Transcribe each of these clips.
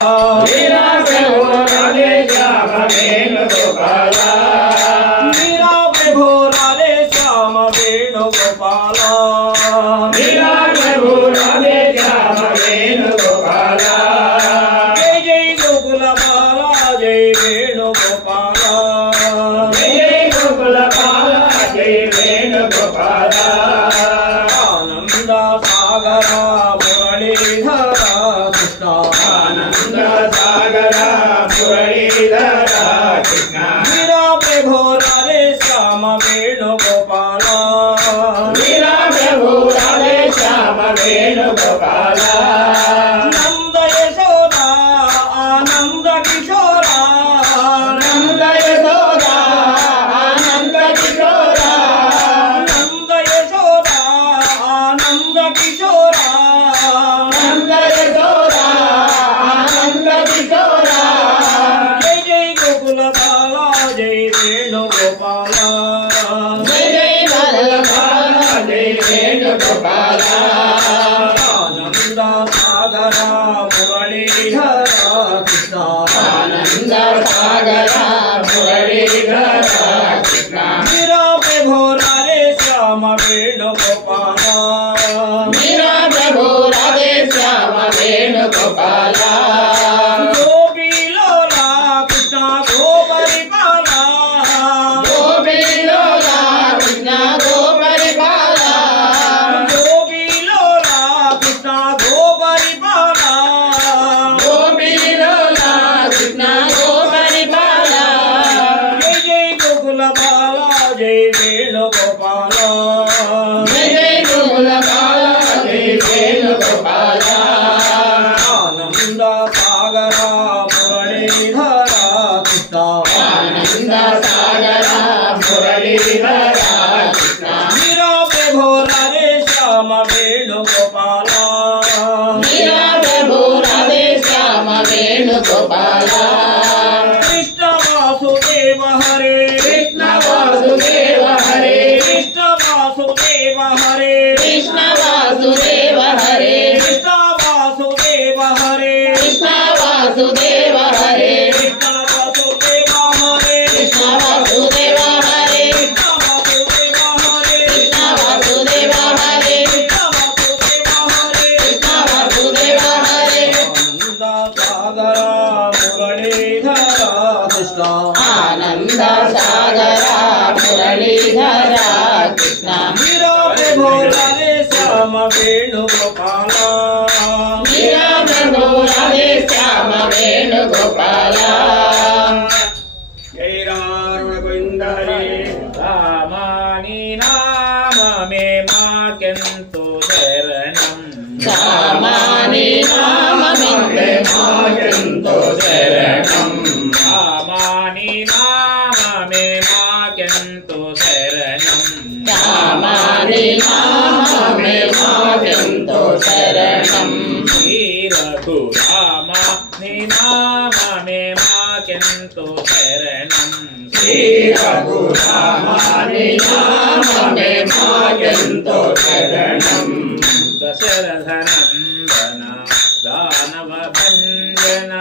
मीरा प्रभु राधे श्याम वेणुगोपाल मीरा प्रभु राधे श्याम वेणुगोपाल मीरा प्रभु राधे श्याम वेणुगोपाल जय जय गोकुल बाला जय वेणुगोपाल जय जय गोकुल बाला जय वेणुगोपाल आनंद सागर मुरलीधर कृष्ण आनंद सागर मुरलीधर कृष्ण मीरा प्रभु राधे श्याम वेणुगोपाल मीरा प्रभु राधे श्याम वेणुगोपाल नंद यशोदा आनंद किशोरा नंद यशोदा आनंद किशोरा नंद यशोदा आनंद किशोरा नंद यशोदा आनंद किशोरा जय जय गोकुल बाला जय वेणुगोपाल जय जय गोकुल बाला जय वेणुगोपाल आनंद सागर मुरलीधर कृष्ण आनंद सागर मुरलीधर कृष्ण मीरा प्रभु राधे श्याम वेणुगोपाल मीरा प्रभु राधे श्याम वेणुगोपाल गोपी लोला कृष्ण गोपरिपाला गोपी लोला कृष्ण गोपरिपाला गोपी लोला कृष्ण गोपरिपाला गोपी लोला कृष्ण गोपरिपाला जय जय गोकुल बाला जय वेणुगोपाल जय जय गोकुल बाला जय वेणुगोपाल आनंद सागर मुरलीधर कृष्ण आनंद सागर मुरलीधर कृष्ण मीरा प्रभु राधे श्याम वेणुगोपाल मीरा प्रभु राधे श्याम वेणुगोपाल कृष्ण वासुदेव हरे कृष्ण वासुदेव हरे कृष्ण वासुदेव हरे कृष्ण वासुदेव हरे कृष्ण वासुदेव हरे कृष्ण वासुदेव हरे कृष्ण वासुदेव हरे कृष्ण वासुदेव हरे कृष्ण वासुदेव हरे कृष्ण वासुदेव हरे कृष्ण वासुदेव हरे कृष्ण वासुदेव हरे आनंद सागर मुरलीधर कृष्ण आनंद सागर मुरलीधर कृष्ण मीरा प्रभु राधे श्याम वेणुगोपाल मीरा प्रभु राधे श्याम वेणुगोपाल जय राम गोविंद हरे रामानि नाम मे माकेंतु शरणं रामानि नाम मे माकेंतु शरणं रामानि नाम मे माकेंतु शरणं रामानि नाम मे माकेंतु शरणं श्री रघुरामानि नाम मे माकेंतु शरणं श्री रघुरामानि नाम मे माकेंतु शरणं दशरथनंदन दानव भंजन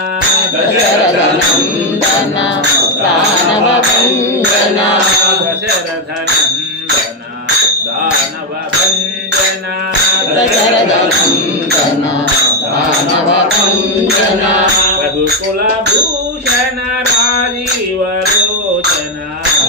दशरथनंदन दानव भंजन दशरथनंदन दानव भंजन दशरथनंदन दानव भंजन रघुकुल भूषण राजीव लोचन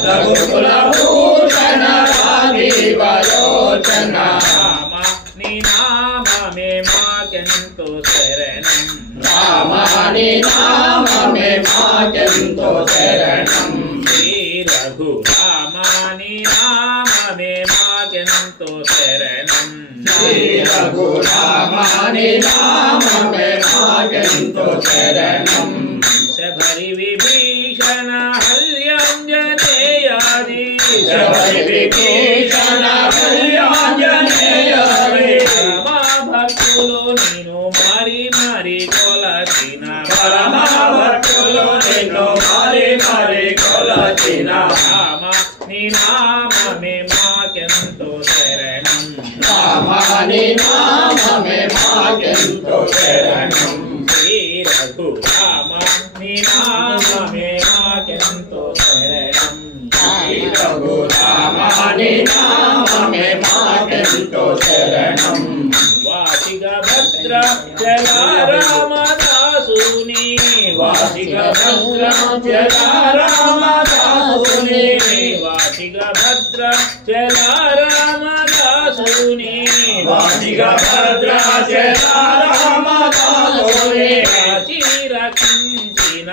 रघुकुल भूषण राजीव लोचन रामानि नाम मे माकेंतु शरणं रामानि नाम मे माकेंतु शरणं श्री रघुरामानि नाम मे माकेंतु शरणं श्री रघुरामानि नाम मे माकेंतु शरणं शबरि विभीषण हल्यंजनेयादि शबरि विभीषण हल्यंजनेयादि भक्तुलो निनु मारी मारी कोलाचिन भक्तुलो निनु मारी मारी कोलाचिन रामानि नाम मे माकेंतु शरणं रामानि नाम मे माकेंतु शरणं श्री रघु రఘురామ నీ నామమే మాకెంతో శరణం శ్రీ రఘురామ నీ నామమే మాకెంతో శరణం వాసిక భద్ర చల రామదాసుని వాసిక భద్ర చల రామదాసుని వాసిక భద్ర చల రామదాసుని వాసిక భద్ర చల రామదాసుని రక్షించిన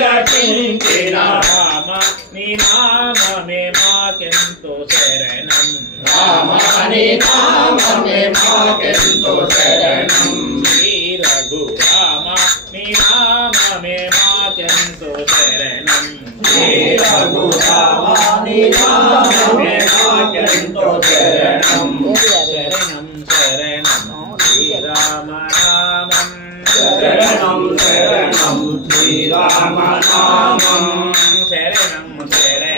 రక్షించిన రామ నీ నామమే మాకెంతో శరణం రామ నీ నామమే మాకెంతో శరణం శ్రీ రఘురామ నీ నామమే మాకెంతో శరణం శ్రీ రఘురామ నీ నామమే మాకెంతో శరణం శరణం శరణం శ్రీరామ నామం శరణం శరణం శ్రీరామ నామం శరణం శరణం